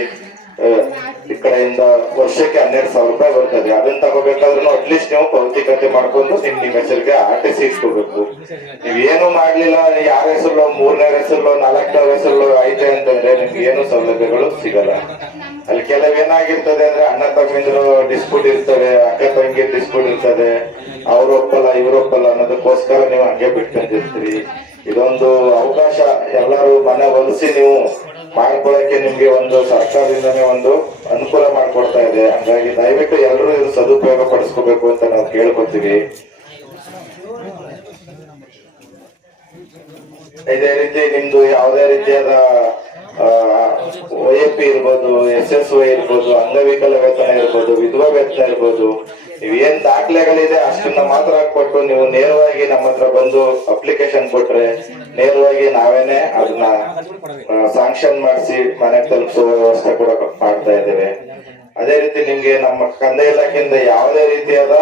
ಈ ಕಡೆಯಿಂದ ವರ್ಷಕ್ಕೆ ಹನ್ನೆರಡು ಸಾವಿರ ರೂಪಾಯಿ ಬರ್ತದೆ. ಅದನ್ನ ತಗೋಬೇಕಾದ್ರೂ ಅಟ್ಲೀಸ್ಟ್ ನೀವು ಭೌತಿಕತೆ ಮಾಡ್ಕೊಂಡು ನಿಮ್ ನಿಮ್ ಹೆಸರಿಗೆ ಆರ್ ಟಿ ಸಿ ಇಸ್ಕೋಬೇಕು ನೀವ್ ಏನು ಮಾಡ್ಲಿಲ್ಲ ಯಾರ ಹೆಸರು ಮೂರನೇ ಹೆಸರು ನಾಲ್ಕನೇ ಹೆಸರು ಐತೆ ಅಂತಂದ್ರೆ ನಿಮ್ಗೆ ಏನು ಸೌಲಭ್ಯಗಳು ಸಿಗಲ್ಲ. ಅಲ್ಲಿ ಕೆಲವ್ ಏನಾಗಿರ್ತದೆ ಅಂದ್ರೆ ಅಣ್ಣ ತಮ್ಮಿಂದ್ರು ಡಿಸ್ಪ್ಯೂಟ್ ಇರ್ತವೆ ಅಕ್ಕ ತಂಗಿ ಡಿಸ್ಪ್ಯೂಟ್ ಇರ್ತದೆ, ಅವ್ರ ಒಪ್ಪಲ್ಲ, ಇವ್ರ ಒಪ್ಪಲ್ಲ ಅನ್ನೋದಕ್ಕೋಸ್ಕರ ನೀವು ಹಂಗೆ ಬಿಟ್ಕೊಂಡಿರ್ತೀರಿ. ಇದೊಂದು ಅವಕಾಶ. ಎಲ್ಲರೂ ಮನೆ ಹೊಲಿಸಿ ನೀವು ಮಾಡ್ಕೊಳಕ್ಕೆ ನಿಮ್ಗೆ ಒಂದು ಸರ್ಕಾರದಿಂದನೇ ಒಂದು ಅನುಕೂಲ ಮಾಡ್ಕೊಡ್ತಾ ಇದೆ. ಹಂಗಾಗಿ ದಯವಿಟ್ಟು ಎಲ್ಲರೂ ಇದು ಸದುಪಯೋಗ ಪಡಿಸ್ಕೋಬೇಕು ಅಂತ ನಾವು ಕೇಳ್ಕೊತೀವಿ. ಇದೇ ರೀತಿ ನಿಮ್ದು ಯಾವುದೇ ರೀತಿಯಾದ ಒ ಪಿ ಇರ್ಬೋದು ಎಸ್ ಎಸ್ ವೈ ಇರ್ಬೋದು ಅಂಗವಿಕಲ ವೇತನ ಇರ್ಬೋದು ವಿಧವಾ ವೇತನ ಇರ್ಬೋದು. ನೀವು ಏನ್ ದಾಖಲೆಗಳಿದೆ, ಅಷ್ಟನ್ನ ಮಾತ್ರ ಕೊಟ್ಟು ನೀವು ನೇರವಾಗಿ ನಮ್ಮ ಹತ್ರ ಬಂದು ಅಪ್ಲಿಕೇಶನ್ ಕೊಟ್ರೆ ನೇರವಾಗಿ ನಾವೇನೆ ಅದನ್ನ ಸಾಂಕ್ಷನ್ ಮಾಡಿಸಿ ಮನೆಗೆ ತಲುಪಿಸುವ ವ್ಯವಸ್ಥೆ ಕೂಡ ಮಾಡ್ತಾ ಇದ್ದೇವೆ. ಅದೇ ರೀತಿ ನಿಮ್ಗೆ ನಮ್ಮ ಕಂದಾಯ ಇಲಾಖೆಯಿಂದ ಯಾವುದೇ ರೀತಿಯಾದ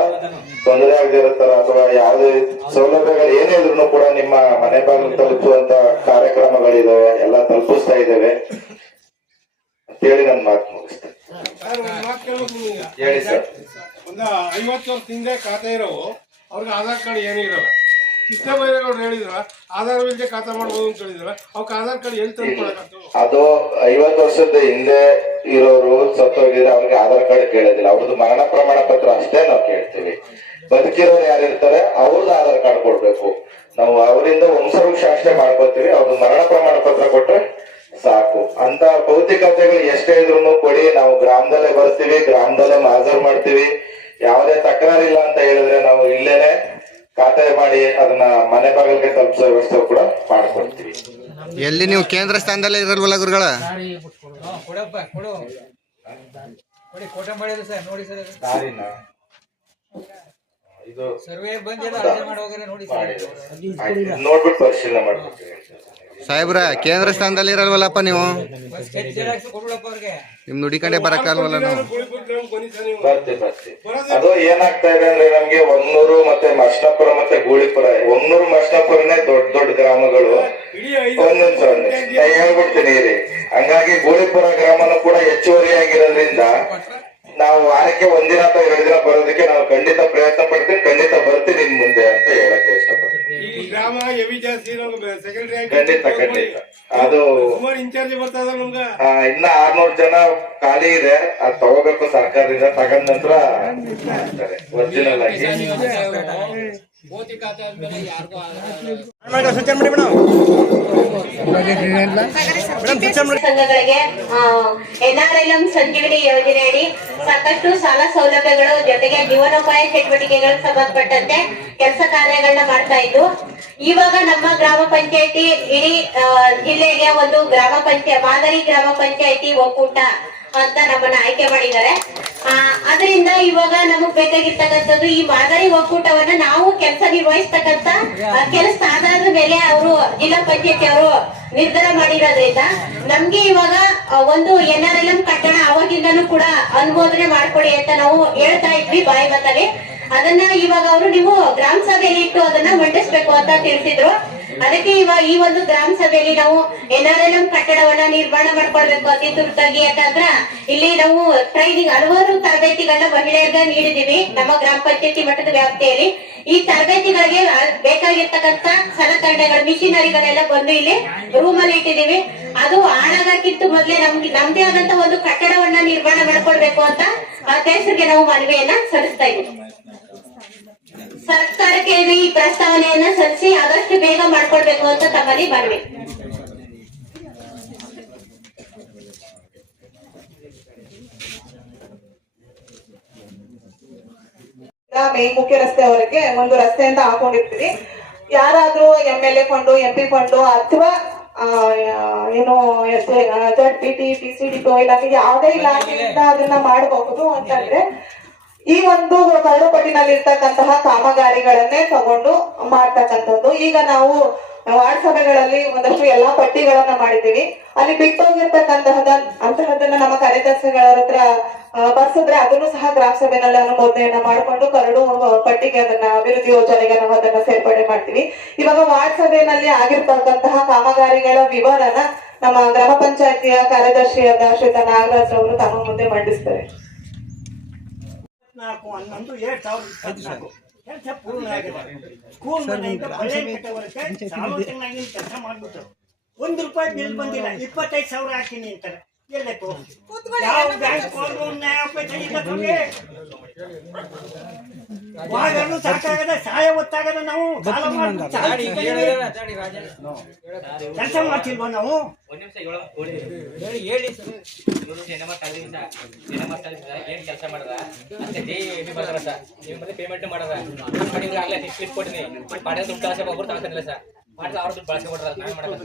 ತೊಂದರೆ ಆಗದಿರೋ ಅಥವಾ ಯಾವುದೇ ಸೌಲಭ್ಯಗಳು ಏನೇ ಇದ್ರು ಕೂಡ ನಿಮ್ಮ ಮನೆ ಬಾಗಿಲು ತಲುಪುವಂತ ಕಾರ್ಯಕ್ರಮಗಳಿದಾವೆ, ಎಲ್ಲ ತಲುಪಿಸ್ತಾ ಇದ್ದೇವೆ. ಅಂತೇಳಿ ನನ್ನ ಮಾತು ಮುಗಿಸ್ತೇನೆ. ಸರ್ ಒಂದ್ ಮಾತು ಕೇಳ್ಬೇಕು ನಿಮ್ಗೆ. ಹೇಳಿ ಸರ್. ಒಂದು ಐವತ್ತು ವರ್ಷ ಹಿಂದೆ ಖಾತೆ ಇರೋವು. ಅವ್ರಿಗೆ ಆಧಾರ್ ಕಾರ್ಡ್ ಏನೂ ಇರಲ್ಲ. ಕೃಷ್ಣ ಬೈರೇಗೌಡರು ಹೇಳಿದ್ರ ಆಧಾರ್ ಇಲ್ಲದೆ ಖಾತೆ ಮಾಡ್ಬೋದು ಅಂತ ಹೇಳಿದ್ರ ಅವಕ್ಕೆ ಆಧಾರ್ ಕಾರ್ಡ್ ಎಲ್ಲಿ ಅದು ಐವತ್ತು ವರ್ಷದ ಹಿಂದೆ ಇರೋರು ಸತ್ತೋಗಿದ್ರೆ ಅವ್ರಿಗೆ ಆಧಾರ್ ಕಾರ್ಡ್ ಕೇಳೋದಿಲ್ಲ. ಅವ್ರದ್ದು ಮರಣ ಪ್ರಮಾಣ ಪತ್ರ ಅಷ್ಟೇ ನಾವು ಕೇಳ್ತೀವಿ. ಬದುಕಿರೋರು ಯಾರಿರ್ತಾರೆ ಅವ್ರದ್ದು ಆಧಾರ್ ಕಾರ್ಡ್ ಕೊಡ್ಬೇಕು. ನಾವು ಅವರಿಂದ ವಂಶವೃಕ್ಷ ಅಷ್ಟೇ ಮಾಡ್ಕೋತೀವಿ. ಅವ್ರದ್ದು ಮರಣ ಪ್ರಮಾಣ ಪತ್ರ ಕೊಟ್ರೆ ಸಾಕು. ಅಂತ ಭೌತಿಕತೆಗಳು ಎಷ್ಟೇ ಇದ್ರು ಕೊಡಿ ನಾವು ಗ್ರಾಮದಲ್ಲೇ ಬರ್ತೀವಿ ಗ್ರಾಮದಲ್ಲೇ ಮಾಜರ್ ಮಾಡ್ತೀವಿ. ಯಾವುದೇ ತಕರಾರಿಲ್ಲ ಅಂತ ಹೇಳಿದ್ರೆ ನಾವು ಇಲ್ಲೇನೆ ಖಾತೆ ಮಾಡಿ ಅದನ್ನ ಮನೆ ಬಾಗಿಲಿಗೆ ತಲುಪಿಸೋ ವ್ಯವಸ್ಥೆ ಕೂಡ ಮಾಡ್ಕೊಡ್ತೀವಿ. ಎಲ್ಲಿ ನೀವು ಕೇಂದ್ರ ಸ್ಥಾನದಲ್ಲೇ ಇರಲ್ವಲ್ಲ ಗುರುಗಳ? ಕೊಡಪ್ಪ ಕೊಡು. ಕೊಡಿ ಕೋಟೆ ಮಾಡಿದ್ರು ಸರ್ ನೋಡಿ ಸರ್ ಅದು. ದಾರಿನ? ಇದು ಸರ್ವೆ ಬಂದಿಲ್ಲ ಅರ್ಜಿ ಮಾಡಿ ಹೋಗಿದ್ರೆ ನೋಡಿ ಸರ್. ಮಾಡಿದೆ ಆಯ್ತು, ಇದ್ ನೋಡ್ಬಿಟ್ಟು ಪರಿಶೀಲನೆ ಮಾಡ್ಕೊಡ್ತೀವಿ. ಸಾಹೇಬ್ರ, ಕೇಂದ್ರ ಸ್ಥಾನದಲ್ಲಿ ಇರಲ್ವಲ್ಲಪ್ಪ ನೀವು? ನಿಮ್ ನುಡಿಕಂಡೆ ಬರಕಲ್ವಲ್ಲ ನಾವು. ಅದು ಏನಾಗ್ತಾ ಇದೆ ಅಂದ್ರೆ ನಮ್ಗೆ ಒನ್ನೂರು ಮತ್ತೆ ಮರ್ಷಣಪುರ ಮತ್ತೆ ಗೂಳಿಪುರ ಒನ್ನೂರು ಮರ್ಷಣಪುರನೇ ದೊಡ್ಡ ದೊಡ್ಡ ಗ್ರಾಮಗಳು. ಒಂದೊಂದ್ ಹೇಳ್ಬಿಡ್ತೀನಿ ರೀ ಹಂಗಾಗಿ ಗೂಳಿಪುರ ಗ್ರಾಮನು ಕೂಡ ಹೆಚ್ಚುವರಿಯಾಗಿರೋದ್ರಿಂದ ನಾವು ವಾರಕ್ಕೆ ಒಂದಿನ ಅಥವಾ ಎರಡು ದಿನ ಬರೋದಕ್ಕೆ ನಾವು ಖಂಡಿತ ಪ್ರಯತ್ನ ಪಡ್ತೀನಿ, ಖಂಡಿತ ಗ್ರಾಮ ಹೆವಿ ಜಾಸ್ತಿ ಸೆಕೆಂಡ್ರಿ ಖಂಡಿತ ಖಂಡಿತ ಅದು ಸುಮಾರು ಇನ್ಚಾರ್ಜ್ ಬರ್ತದ ನಮ್ಗ ಆ, ಇನ್ನ ಆರ್ನೂರ್ ಜನ ಖಾಲಿ ಇದೆ ಅದ್ ತಗೋಬೇಕು ಸರ್ಕಾರದಿಂದ ತಗೊಂಡ ನಂತರ ಒರಿಜಿನಲ್ ಆಗಿ ಎಲ್ ಎಂ ಸಂಜೀವಿನಿ ಯೋಜನೆಯಡಿ ಸಾಕಷ್ಟು ಸಾಲ ಸೌಲಭ್ಯಗಳು ಜೊತೆಗೆ ಜೀವನೋಪಾಯ ಚಟುವಟಿಕೆಗಳಿಗೆ ಸಂಬಂಧಪಟ್ಟಂತೆ ಕೆಲಸ ಕಾರ್ಯಗಳನ್ನ ಮಾಡ್ತಾ ಇದ್ದು ಇವಾಗ ನಮ್ಮ ಗ್ರಾಮ ಪಂಚಾಯತಿ ಇಡೀ ಜಿಲ್ಲೆಗೆ ಒಂದು ಗ್ರಾಮ ಪಂಚಾಯತ್ ಮಾದರಿ ಗ್ರಾಮ ಪಂಚಾಯತಿ ಒಕ್ಕೂಟ ಅಂತ ನಮ್ಮನ್ನ ಆಯ್ಕೆ ಮಾಡಿದ್ದಾರೆ. ಆ, ಅದರಿಂದ ಇವಾಗ ನಮಗ್ ಬೇಕಾಗಿರ್ತಕ್ಕಂಥದ್ದು ಈ ಮಾದರಿ ಒಕ್ಕೂಟವನ್ನ ನಾವು ಕೆಲಸ ನಿರ್ವಹಿಸ್ತಕ್ಕಂತ ಕೆಲಸ ಆಧಾರದ ಮೇಲೆ ಅವರು ಜಿಲ್ಲಾ ಪಂಚಾಯತಿ ಅವರು ನಿರ್ಧಾರ ಮಾಡಿರೋದ್ರಿಂದ ನಮ್ಗೆ ಇವಾಗ ಒಂದು ಎನ್ ಆರ್ ಎಲ್ ಎಂ ಕಟ್ಟಡ ಅವಾಗಿಂದನೂ ಕೂಡ ಅನುಮೋದನೆ ಮಾಡ್ಕೊಡಿ ಅಂತ ನಾವು ಹೇಳ್ತಾ ಇದ್ವಿ ಬಾಯಿ ಮಾತಲ್ಲಿ. ಅದನ್ನ ಇವಾಗ ಅವರು ನೀವು ಗ್ರಾಮ ಸಭೆಯಲ್ಲಿ ಇಟ್ಟು ಅದನ್ನ ಮಂಡಿಸ್ಬೇಕು ಅಂತ ತಿಳಿಸಿದ್ರು. ಅದಕ್ಕೆ ಇವಾಗ ಈ ಒಂದು ಗ್ರಾಮ ಸಭೆಯಲ್ಲಿ ನಾವು ಎನ್ ಆರ್ ಕಟ್ಟಡವನ್ನ ನಿರ್ಮಾಣ ಮಾಡ್ಕೊಳ್ಬೇಕು ಅತಿ ತುರ್ತಾಗಿ ಯಾಕಂದ್ರ ಇಲ್ಲಿ ನಾವು ಟ್ರೈನಿಂಗ್ ಹಲವಾರು ತರಬೇತಿಗಳನ್ನ ಮಹಿಳೆಯರಿಗೆ ನೀಡಿದೀವಿ ನಮ್ಮ ಗ್ರಾಮ ಪಂಚಾಯತಿ ಮಟ್ಟದ ವ್ಯಾಪ್ತಿಯಲ್ಲಿ. ಈ ತರಬೇತಿಗಳಿಗೆ ಬೇಕಾಗಿರತಕ್ಕಂತ ಬೇಕಾಗಿರ್ತಕ್ಕಂತ ಸಲಕರಣೆಗಳು, ಮಿಷಿನರಿಗಳೆಲ್ಲ ಬಂದು ಇಲ್ಲಿ ರೂಮ್ ಅಲ್ಲಿ ಇಟ್ಟಿದೀವಿ ಅದು ಹಾಳಾಗಕ್ಕಿಂತ ಮೊದಲೇ ನಮ್ಗೆ ನಮ್ದೇ ಆದಂತ ಒಂದು ಕಟ್ಟಡವನ್ನ ನಿರ್ಮಾಣ ಮಾಡ್ಕೊಳ್ಬೇಕು ಅಂತ ಅಧ್ಯಕ್ಷರಿಗೆ ನಾವು ಮನವಿಯನ್ನ ಸಲ್ಲಿಸ್ತಾ ಇದ್ದೀವಿ. ಸರ್ಕಾರಕ್ಕೆ ಈ ಪ್ರಸ್ತಾವನೆಯನ್ನ ಸಲ್ಲಿಸಿ ಆದಷ್ಟು ಬೇಗ ಮಾಡ್ಕೊಳ್ಬೇಕು ಅಂತ ತಮ್ಮಲ್ಲಿ ಮನವಿ. ಮೇನ್ ಮುಖ್ಯ ರಸ್ತೆಯವರೆಗೆ ಒಂದು ರಸ್ತೆ ಅಂತ ಹಾಕೊಂಡಿರ್ತೀವಿ. ಯಾರಾದ್ರೂ M L A fund M P fund ಅಥವಾ ಏನು Z P T P C, D ಯಾವುದೇ ಇಲಾಖೆಯಿಂದ ಅದನ್ನ ಮಾಡಬಹುದು ಅಂತಂದ್ರೆ ಈ ಒಂದು ಕರಡು ಪಟ್ಟಿನಲ್ಲಿ ಇರ್ತಕ್ಕಂತಹ ಕಾಮಗಾರಿಗಳನ್ನೇ ತಗೊಂಡು ಮಾಡ್ತಕ್ಕಂಥದ್ದು. ಈಗ ನಾವು ವಾರ್ಡ್ ಸಭೆಗಳಲ್ಲಿ ಒಂದಷ್ಟು ಎಲ್ಲಾ ಪಟ್ಟಿಗಳನ್ನ ಮಾಡಿದ್ದೀವಿ. ಅಲ್ಲಿ ಬಿಟ್ಟೋಗಿರ್ತಕ್ಕಂತಹ ಅಂತಹದನ್ನ ನಮ್ಮ ಕಾರ್ಯದರ್ಶಿಗಳ ಹತ್ರ ಬರ್ಸಿದ್ರೆ ಅದನ್ನು ಸಹ ಗ್ರಾಮ ಸಭೆನಲ್ಲಿ ಅನುಮೋದನೆಯನ್ನ ಮಾಡಿಕೊಂಡು ಕರಡು ಪಟ್ಟಿಗೆ ಅದನ್ನ ಅಭಿವೃದ್ಧಿ ಯೋಜನೆಗೆ ನಾವು ಅದನ್ನ ಸೇರ್ಪಡೆ ಮಾಡ್ತೀವಿ. ಇವಾಗ ವಾರ್ಡ್ ಸಭೆಯಲ್ಲಿ ಆಗಿರ್ತಕ್ಕಂತಹ ಕಾಮಗಾರಿಗಳ ವಿವರನ ನಮ್ಮ ಗ್ರಾಮ ಪಂಚಾಯತಿಯ ಕಾರ್ಯದರ್ಶಿಯಾದ ಶ್ರೀತ ನಾಗರಾಜ್ ಅವರು ತಮ್ಮ ಮುಂದೆ ಮಂಡಿಸ್ತಾರೆ. ನಾಲ್ಕು ಹನ್ನೊಂದು ಎರಡ್ ಸಾವಿರದ ಇಪ್ಪತ್ನಾಲ್ಕು. ಕೆಲಸ ಪೂರ್ಣ ಆಗಿದೆ. ಸ್ಕೂಲ್ ಮನೆಯಿಂದ ಬಳೆ ಕಟ್ಟೋವರೆಗೆ ಸಾರ್ವಜನಿಕನಾಗಿ ಕೆಲಸ ಮಾಡ್ಬಿಟ್ರು. ಒಂದು ರೂಪಾಯಿ ಬಿಲ್ ಬಂದಿಲ್ಲ. ಇಪ್ಪತ್ತೈದು ಸಾವಿರ ಹಾಕಿನಿ ಅಂತಾರೆ. ಎಲ್ಲಕ್ಕೂ ಯಾವ ಬ್ಯಾಂಕ್ ವಾಗಲು ಸಾಕಾಗದ ಸಹಾಯ ಒತ್ತಾಗದ ನಾವು ಕೆಲಸ ಮಾಡ್ತಿಲ್ವಾ ನಾವು? ಒಂದ್ ನಿಮಿಷ ಹೇಳಿ ಏನ್ ಕೆಲಸ ಮಾಡದ? ಅಂತ ಜೈ ಎಬಿ ಬರ್ತಾರ ಸರ್ ನೀವು ಮತ್ತೆ ಪೇಮೆಂಟ್ ಮಾಡದ? ಮಾಡಿದ್ರೆ ಆಗ್ಲೇ ಟಿಕೆಟ್ ಕೊಟ್ಟಿನಿ. ಮಾಡಿದ್ರೆ ದುಡ್ಡು ಆಸೆ ಒಬ್ಬರು ತಗೋತಿಲ್ಲ ಸರ್ ಮಾಡಿದ್ರೆ ಅವ್ರ ದುಡ್ಡು ಬಳಸಿ ಕೊಡ್ರಲ್ಲ ನಾವೇ ಮಾಡಲ್ಲ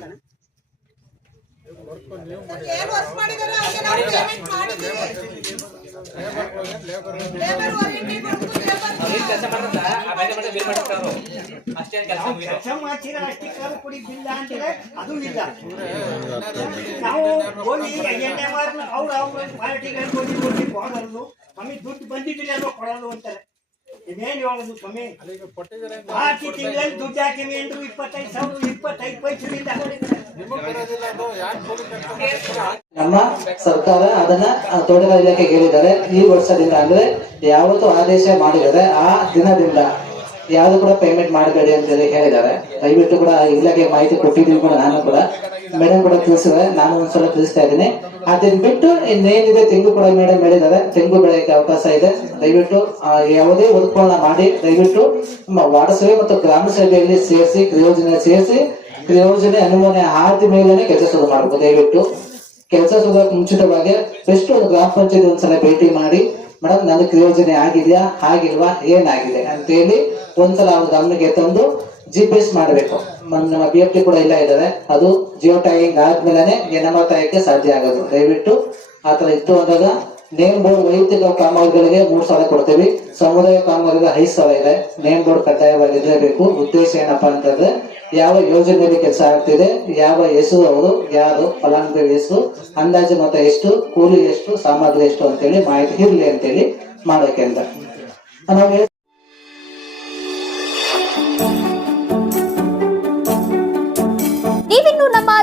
ಅವ್ರಿಗೆ ಕೆಲಸ ಮಾಡ್ತಾರೆ ಆ ಮೇಲೆ ಮಾಡಿದ್ರೆ ಬಿಲ್ ಮಾಡ್ತಾರೆ ಅವರು ಅಷ್ಟೇ ಕೆಲಸ ನಾವು ಮುಗಿತು ಕೆಲಸ ಮಾಡ್ತೀರಾ ಅಷ್ಟೇ ಕೊಡಿ ಬಿಲ್ಲ ಅಂತಾರೆ ಅದು ಇಲ್ಲ ನಾವು ಹೋಗಿ ಎಣ್ಣೆ ಮಾರ್ನ ಅವ್ರು ಅವ್ರ ಪಾರ್ಟಿಗಳಿಗೆ ಹೋಗಿ ಹೋಗಿ ಕೊಡೋದು. ನಮಗೆ ದುಡ್ಡು ಬಂದಿದ್ದಿಲ್ಲ ಅಲ್ವಾ ಕೊಡೋದು ಅಂತಾರೆ. ಇದೇನು ಹೇಳೋದು ತಿಂಗಳಲ್ಲಿ ದುಡ್ಡು ಹಾಕಿವಿ ಅಂದ್ರು ಇಪ್ಪತ್ತೈದು ಸಾವಿರ ಇಪ್ಪತ್ತೈದು ಪೈಸೆಯಿಂದ ನಮ್ಮ ಸರ್ಕಾರ ಅದನ್ನ ಇಲಾಖೆ ಇಲಾಖೆಗೆ ಹೇಳಿದ್ದಾರೆ. ಈ ವರ್ಷದಿಂದ ಅಂದ್ರೆ ಯಾವತ್ತು ಆದೇಶ ಮಾಡಿದರೆ ಆ ದಿನದಿಂದ ಯಾವ್ದು ಕೂಡ ಪೇಮೆಂಟ್ ಮಾಡಬೇಡಿ ಅಂತ ಹೇಳಿ ಹೇಳಿದ್ದಾರೆ. ದಯವಿಟ್ಟು ಕೂಡ ಇಲಾಖೆ ಮಾಹಿತಿ ಕೊಟ್ಟಿದ್ದೀವಿ ಕೂಡ ನಾನು ಕೂಡ. ಮೇಡಮ್ ಕೂಡ ತಿಳಿಸಿದ್ರೆ ನಾನು ಒಂದ್ಸಲ ತಿಳಿಸ್ತಾ ಇದ್ದೀನಿ. ಅದನ್ನ ಬಿಟ್ಟು ಇನ್ನೇನಿದೆ ತೆಂಗು ಕೂಡ ಮೇಡಮ್ ಹೇಳಿದ್ದಾರೆ. ತೆಂಗು ಬೆಳೆಯಕ್ಕೆ ಅವಕಾಶ ಇದೆ. ದಯವಿಟ್ಟು ಯಾವುದೇ ಉತ್ಪನ್ನ ಮಾಡಿ. ದಯವಿಟ್ಟು ವಾರ್ಡ್ ಸಭೆ ಮತ್ತು ಗ್ರಾಮ ಸಭೆಯಲ್ಲಿ ಸೇರಿಸಿ ಯೋಜನೆ ಸೇರಿಸಿ ಕ್ರಿಯೋಜನೆ ಅನುಮೋದನೆ ಆದ ಮೇಲೆ ಕೆಲಸ ಶುರು ಮಾಡಬಹುದು ದಯವಿಟ್ಟು ಕೆಲಸ ಶುರುವಕ್ಕೆ ಮುಂಚಿತವಾಗಿ ಬೆಸ್ಟ್ ಒಂದು ಗ್ರಾಮ ಪಂಚಾಯತ್ ಒಂದ್ಸಲ ಭೇಟಿ ಮಾಡಿ, ಮೇಡಮ್ ನನ್ನ ಕ್ರಿಯೋಜನೆ ಆಗಿದೆಯಾ? ಆಗಿಲ್ವಾ? ಏನಾಗಿದೆ? ಅಂತ ಹೇಳಿ ಒಂದ್ಸಲ ಅವ್ರ ಗಮನಕ್ಕೆ ತಂದು ಜಿ ಪಿ ಎಸ್ ಮಾಡಬೇಕು ನಮ್ಮ ಬಿ ಎಫ್ ಟಿ ಕೂಡ ಇಲ್ಲ ಇದ್ದಾರೆ ಅದು ಜಿಯೋ ಟ್ಯಾಗಿಂಗ್ ಆದ್ಮೇಲೆ ತಾಯಕ್ಕೆ ಸಾಧ್ಯ ಆಗೋದು. ದಯವಿಟ್ಟು ಆ ಥರ ಇತ್ತು ಅಂದಾಗ ನೇಮ್ ಬೋರ್ಡ್ ವೈಯಕ್ತಿಕ ಕಾಮಗಾರಿಗಳಿಗೆ ಮೂರ್ ಸಾವಿರ ಕೊಡ್ತೀವಿ. ಸಮುದಾಯ ಕಾಮಗಾರಿಗೆ ಐದು ಸಾವಿರ ಇದೆ. ನೇಮ್ ಬೋರ್ಡ್ ಕಡ್ಡಾಯವಾಗಿ ಇರಬೇಕು ಉದ್ದೇಶ ಏನಪ್ಪಾ ಅಂತಂದ್ರೆ ಯಾವ ಯೋಜನೆಯಲ್ಲಿ ಕೆಲಸ ಆಗ್ತಿದೆ, ಯಾವ ಹೆಸರು ಅವರು, ಯಾರು, ಫಲಾನುಭವಿ ಹೆಸರು, ಅಂದಾಜು ಮತ ಎಷ್ಟು, ಕೂಲಿ ಎಷ್ಟು, ಸಾಮಗ್ರಿ ಎಷ್ಟು ಅಂತೇಳಿ ಮಾಹಿತಿ ಇರಲಿ ಅಂತೇಳಿ ಮಾಡೋಕೆ ಅಂತ. ನಾವು